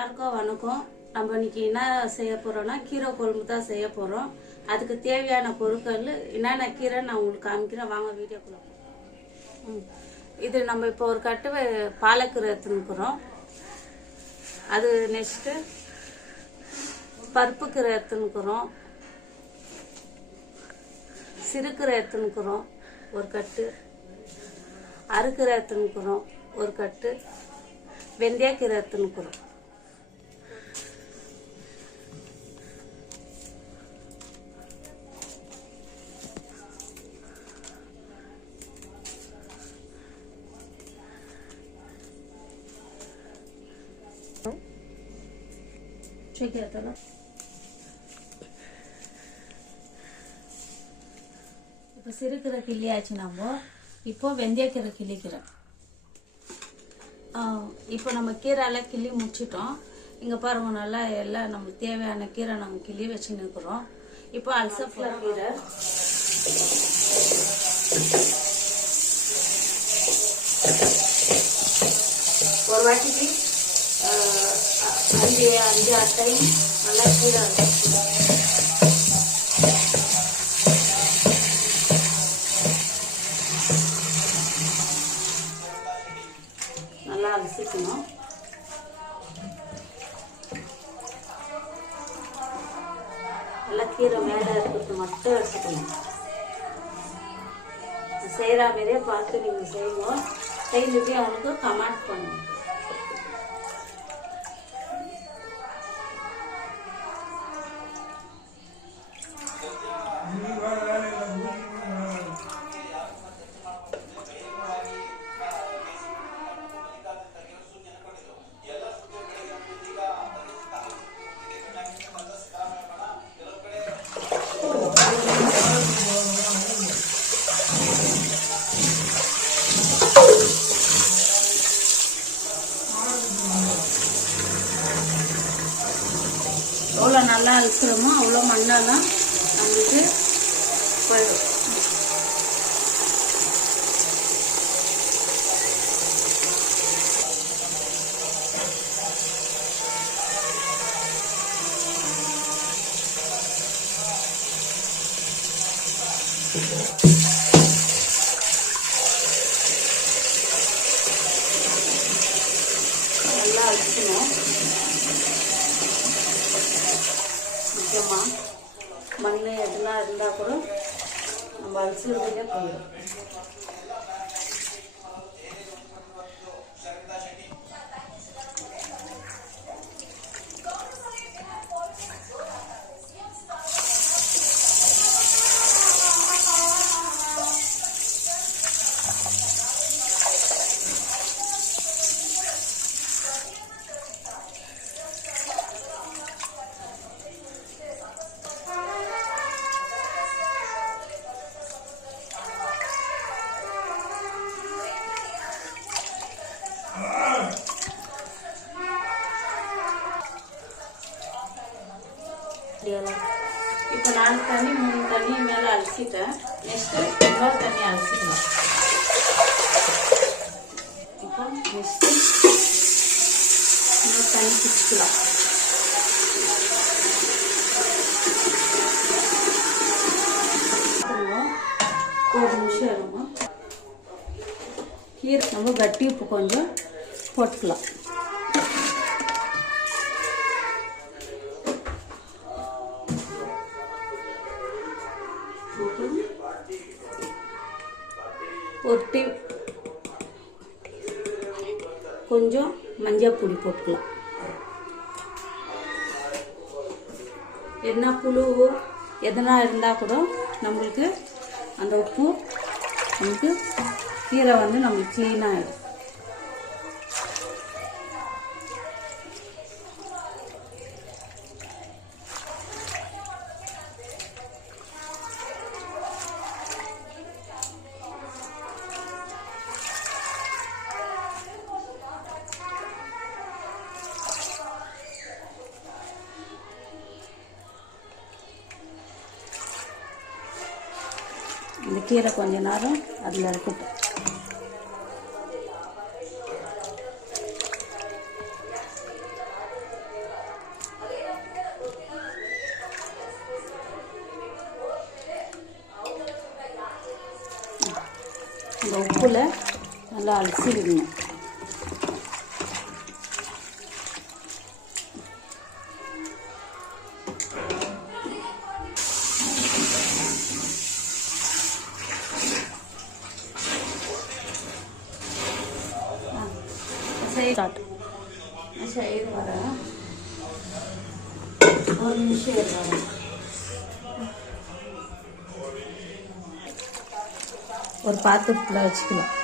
எல்லாருக்கும் வணக்கம். நம்ம இன்னைக்கு என்ன செய்ய போறோம்னா கீரை குழம்பு தான் செய்ய போறோம். அதுக்கு தேவையான பொருட்கள் என்னென்ன கீரை நான் உங்களுக்கு காமிக்கிறேன், வாங்க வீடியோக்குள்ள. இது நம்ம இப்போ ஒரு கட்டு பாலக்கீரை எடுத்துக்கிறோம். அது நெக்ஸ்ட்டு பருப்பு கீரை எடுத்துக்கிறோம், சிறுகீரை எடுத்துக்கிறோம் ஒரு கட்டு, அருக்கீரை எடுத்துக்கிறோம் ஒரு கட்டு, வெந்தயக்கீரை எடுத்துக்கிறோம். இப்போ சிறுகீரை கிள்ளியாச்சு. நம்ம இப்போ வெந்தயக்கீரை கிள்ளிக்கிறோம். இப்போ நம்ம கீரை எல்லாம் கிள்ளி முடிச்சிட்டோம். இங்கே பாருங்க, நல்லா எல்லாம் நமக்கு தேவையான கீரை நாங்கள் கிள்ளி வச்சுன்னு இருக்கிறோம். இப்போ அல்சஃப்ளவர் கீரை, ஒரு வாட்டிக்கு அஞ்சு அட்டை நல்லா கீரை நல்லா அலசிக்கணும். நல்லா கீரை மேலே இருக்கிறது மட்டும் எடுத்துக்கணும். செய்கிற மாதிரியே பார்த்து நீங்கள் செய்வோம். செய்துட்டு அவனுக்கு கமெண்ட் பண்ணுங்க. எவ்வளோ நல்லா இருக்கிறோமோ அவ்வளோ மண்ணெல்லாம் நம்மளுக்கு போயிடும். நல்லா அடிக்கணும். முக்கியமாக மண் எதுனா இருந்தால் கூட நம்ம அரிசியிலே போயிடும். இப்போ 4 தண்ணி 3 தண்ணி மேலே அலசிட்டேன். நெக்ஸ்ட்டு இன்னொரு தண்ணி அலசிக்கலாம். இப்போ நெக்ஸ்ட்டு இன்னொரு தண்ணி பிடிச்சிக்கலாம். ஒரு நிமிஷம் இருங்க. கீரை நம்ம கட்டி உப்பு கொஞ்சம் போட்டுக்கலாம். ஒரு கொஞ்சம் மஞ்சள் பொடி போட்டுக்கலாம். என்ன புழு எதனா இருந்தால் கூட நம்மளுக்கு அந்த உப்பு நமக்கு கீரை வந்து நம்மளுக்கு க்ளீனாக ஆகிடும். இந்த கீரை கொஞ்ச நேரம் அதில் இருக்கட்டும். நல்லா அலசி விடணும். செய்து வரேன், ஒரு நிமிஷம் வரேன். ஒரு பாத்திரத்தில் வச்சுக்கலாம்.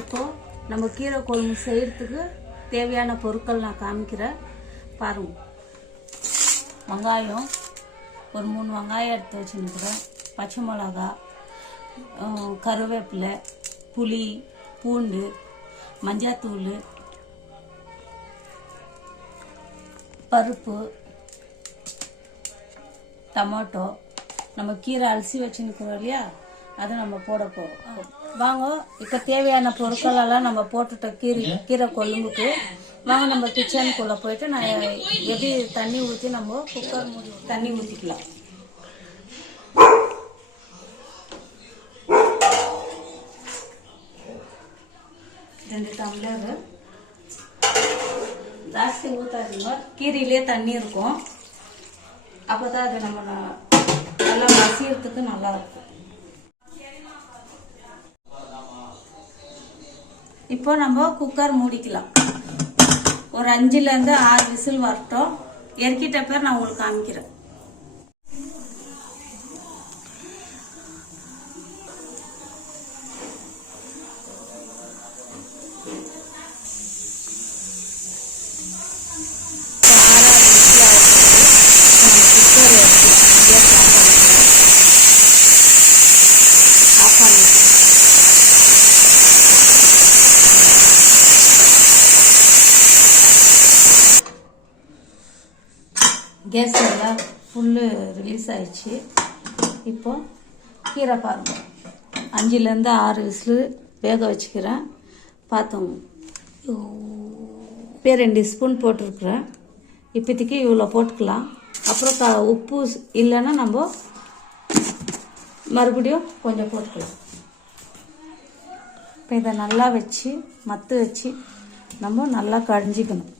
இப்போ நம்ம கீரை குழம்பு செய்கிறதுக்கு தேவையான பொருட்கள் நான் காமிக்கிறேன் பாருங்க. வெங்காயம் ஒரு 3 வெங்காயம் எடுத்து வச்சுருக்கிறேன், பச்சை மிளகா, கருவேப்பிலை, புளி, பூண்டு, மஞ்சத்தூள், பருப்பு, டொமேட்டோ, நம்ம கீரை அலசி வச்சுருக்கிறோம் இல்லையா, அதை நம்ம போட போகிறோம். வாங்க, இப்போ தேவையான பொருட்கள் எல்லாம் நம்ம போட்டுட்டோம் கீரை கொழும்புக்கு. வாங்க நம்ம கிச்சனுக்குள்ளே போயிட்டு நான் எப்படி தண்ணி ஊற்றி நம்ம குக்கர் மூடி தண்ணி ஊற்றிக்கலாம். ரெண்டு டம்ளர் ஜாஸ்தி ஊற்றாதீங்க, கீரையிலே தண்ணி இருக்கும், அப்போ தான் அது நம்ம நல்லா மசியறதுக்கு நல்லா இருக்கும். இப்போ நம்ம குக்கர் மூடிக்கலாம். ஒரு 5லேருந்து 6 விசில் வரட்டும். இறக்கிட்ட பேர் நான் உங்களுக்கு காமிக்கிறேன். கேஸ் எல்லாம் ஃபுல்லு ரிலீஸ் ஆயிடுச்சு. இப்போ கீரை பாருங்க, 5லேருந்து 6 விசில் வேக வச்சுக்கிறேன். பார்த்தோங்க, இப்போ 2 ஸ்பூன் போட்டிருக்குறேன். இப்போதைக்கு இவ்வளோ போட்டுக்கலாம். அப்புறம் உப்பு இல்லைன்னா நம்ம மறுபடியும் கொஞ்சம் போட்டுக்கலாம். இப்போ இதை நல்லா வச்சு மத்து வச்சு நம்ம நல்லா கடைஞ்சிக்கணும்.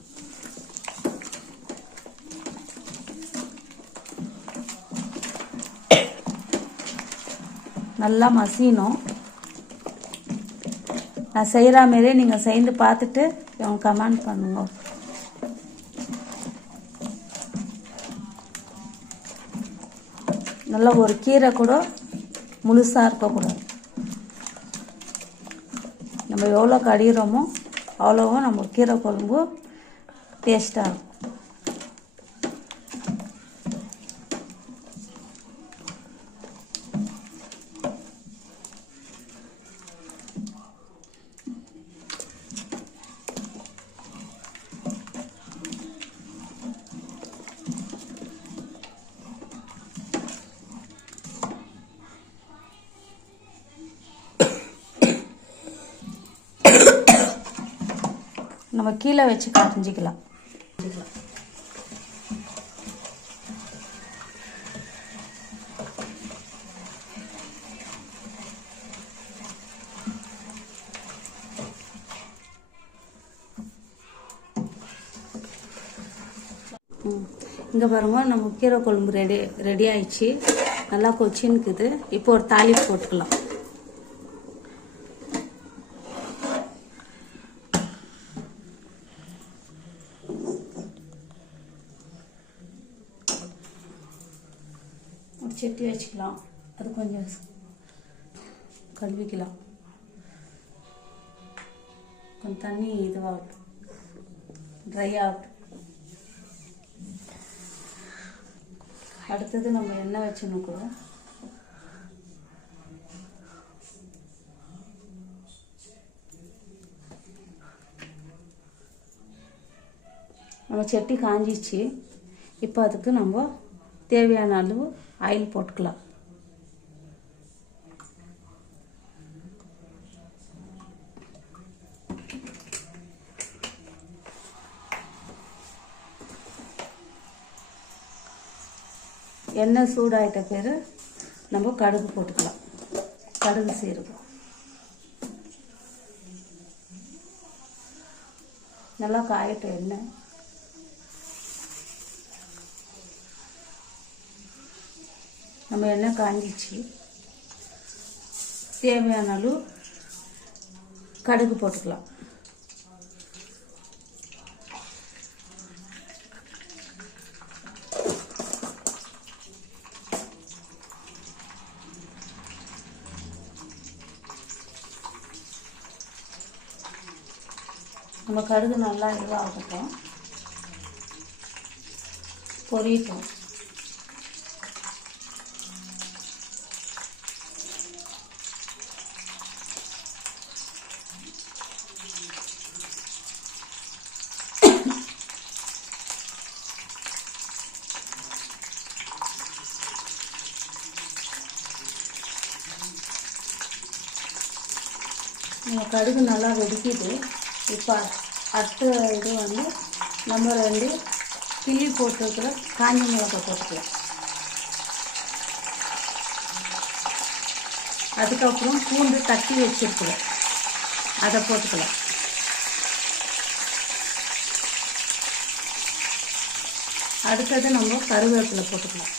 நல்லா மசியணும். நான் செய்கிற மாரியே நீங்கள் செய்து பார்த்துட்டு அவங்க கமெண்ட் பண்ணுங்க. நல்லா ஒரு கீரை கூட முழுசாக இருக்கக்கூடாது. நம்ம எவ்வளோ கடிகிறோமோ அவ்வளோவும் நம்ம கீரை குழம்பு டேஸ்ட்டாக இருக்கும். நம்ம கீழே வச்சு கரைஞ்சிக்கலாம். இங்கே பாருங்க, நம்ம கீரை குழம்பு ரெடி ஆயிடுச்சு. நல்லா கொச்சின்னுக்குது. இப்போ ஒரு தாளிப்பு போட்டுக்கலாம். சட்டி வச்சுக்கலாம். அது கொஞ்சம் கழுவிக்கலாம். கொஞ்சம் தண்ணி இதுவாகட்டும், ட்ரை ஆகட்டும். அடுத்தது நம்ம எண்ணெய் வச்சுன்னு கூட நம்ம சட்டி காஞ்சிச்சு. இப்போ அதுக்கு நம்ம தேவையான அளவு ஆயில் போட்டுக்கலாம். எண்ணெய் சூடாயிட்ட பிறகு நம்ம கடுகு போட்டுக்கலாம். கடுகு சீரகம் நல்லா காயட்டும். எண்ணெய் நம்ம எண்ணெய் காஞ்சிச்சு. தேவையான அளவு கடுகு போட்டுக்கலாம். நம்ம கடுகு நல்லா இதுவாகட்டும், பொரியட்டும். நம்ம கடுகு நல்லா வெடிக்குது. இப்போ அடுத்த இது வந்து நம்ம 2 கிள்ளி போட்டுருக்கிற காஞ்ச மிளகாய் போட்டுக்கலாம். அதுக்கப்புறம் பூண்டு தட்டி வச்சிருக்கிறோம், அதை போட்டுக்கலாம். அடுத்தது நம்ம கருவேப்பிலை போட்டுக்கலாம்.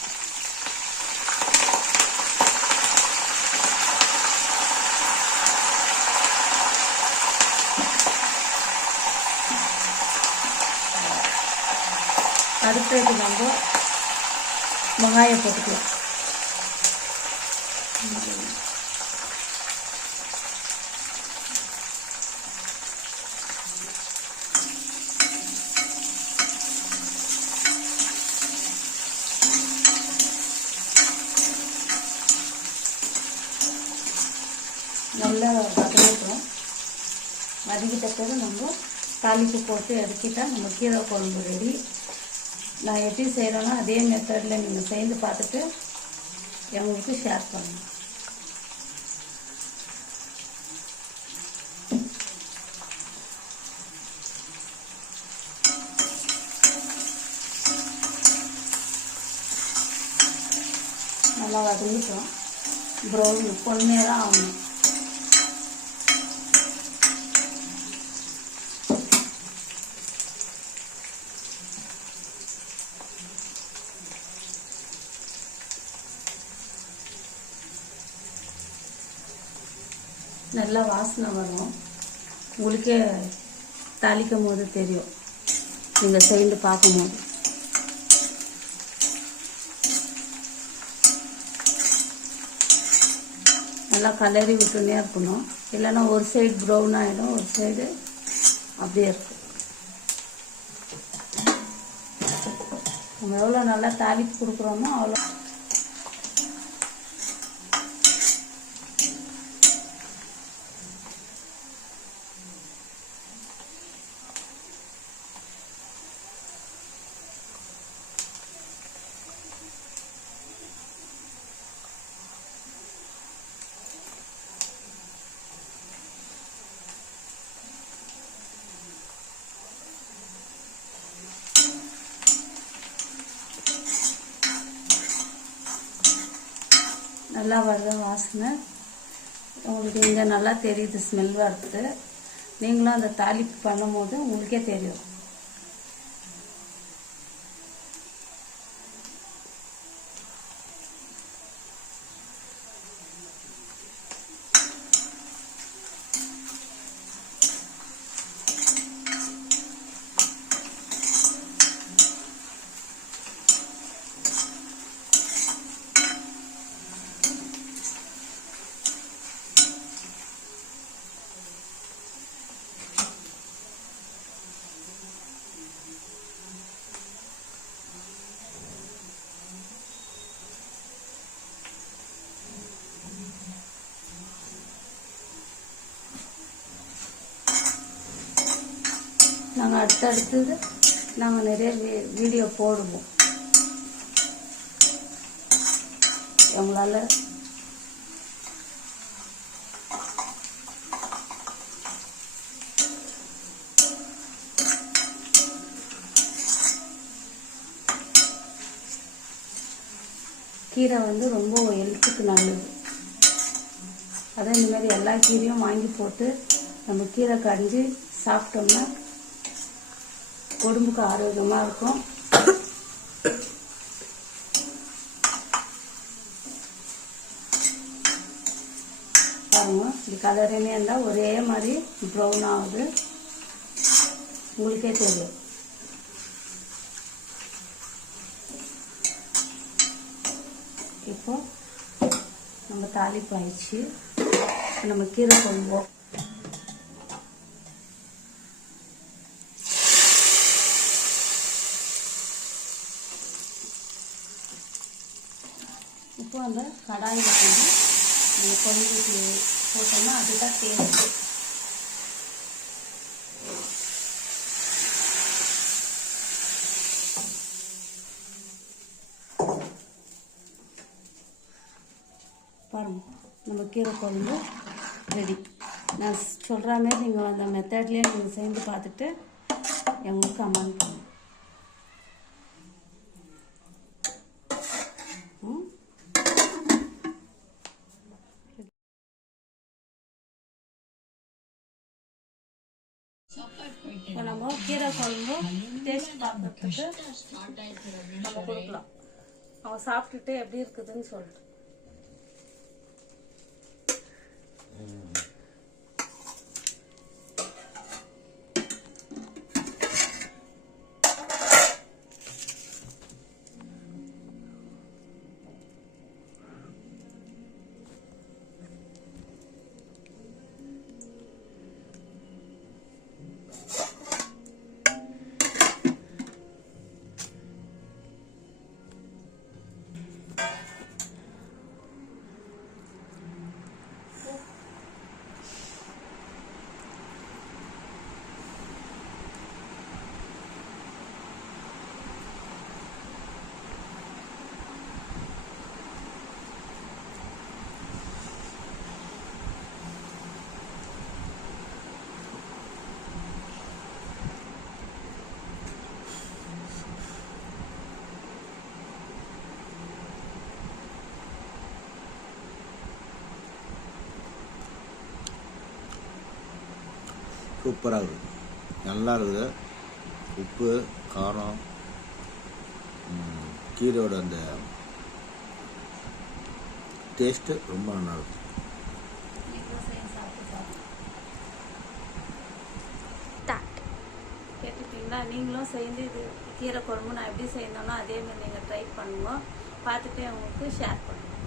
அடுத்தது நம்ம வெங்காயம் போட்டுக்கலாம். நல்லா வதக்கிட்டோம். வதக்கிட்ட பிறகு நம்ம தாளிப்பு போட்டு இறக்கிட்டா நம்ம கீரை குழம்பு ரெடி. நான் எப்படி செய்கிறேன்னா அதே மெத்தடில் நீங்கள் செய்து பார்த்துட்டு எங்களுக்கு ஷேர் பண்ணுங்கள். நல்லா வதங்கிட்டோம். ப்ரௌன் பொன்னிறம் ஆகணும். நல்லா வாசனை வரும். உங்களுக்கே தாளிக்கும் போது தெரியும், நீங்கள் செய்து பார்க்கும்போது. நல்லா கலரி விட்டுனே இருக்கணும், இல்லைன்னா ஒரு சைடு ப்ரௌன் ஆகிடும், ஒரு சைடு அப்படியே இருக்கும். நம்ம எவ்வளோ நல்லா தாளிப்பு கொடுக்குறோமோ அவ்வளோ. நல்லா வருது வாசனை. உங்களுக்கு இங்கே நல்லா தெரியுது, ஸ்மெல் வருது. நீங்களும் அந்த தாளிப்பு பண்ணும் போது உங்களுக்கே தெரியும். நாங்கள் அடுத்தடுத்தது நாங்கள் நிறைய வீடியோ போடுவோம். உங்களால் கீரை வந்து ரொம்ப ஹெல்த்துக்கு நல்லது. அதான் இந்த மாதிரி எல்லா கீரையும் வாங்கி போட்டு நம்ம கீரை கடைஞ்சி சாப்பிட்டோம்னா உடம்புக்கு ஆரோக்கியமாக இருக்கும். பாருங்க, இது கலருமே இருந்தால் ஒரே மாதிரி ப்ரௌன் ஆகுது, உங்களுக்கே தெரியும். இப்போ நம்ம தாளிப்பு ஆயிடுச்சு. நம்ம கீரை கொள்வோம். இப்போ அந்த கடாயில் போட்டு நம்ம கொள்ளுக்கு போட்டோம்னா அதுதான் டேஸ்ட்டு. பாருங்கள், நம்ம கீரை குழம்பு ரெடி. நான் சொல்கிற மாதிரி நீங்கள் அந்த மெத்தட்லேயே நீங்கள் செஞ்சு பார்த்துட்டு எங்களுக்கு கமெண்ட் பண்ணுங்கள். இப்போ நம்ம கீரை குழம்பு டேஸ்ட் பார்க்கறதுக்கு நம்ம கொடுக்கலாம். அவங்க சாப்பிட்டுட்டு எப்படி இருக்குதுன்னு சொல்லிட்டு. சூப்பராக இருக்குது, நல்லா இருக்குது. உப்பு காரம் கீரையோட அந்த டேஸ்ட்டு ரொம்ப நல்லா இருக்குது. கேட்டுட்டீங்களா? நீங்களும் சேர்ந்து இது கீரை குழம்பு நான் எப்படி செய்யணும்னா அதேமாதிரி நீங்கள் ட்ரை பண்ணுங்க. பார்த்துட்டு உங்களுக்கு ஷேர் பண்ணுங்க.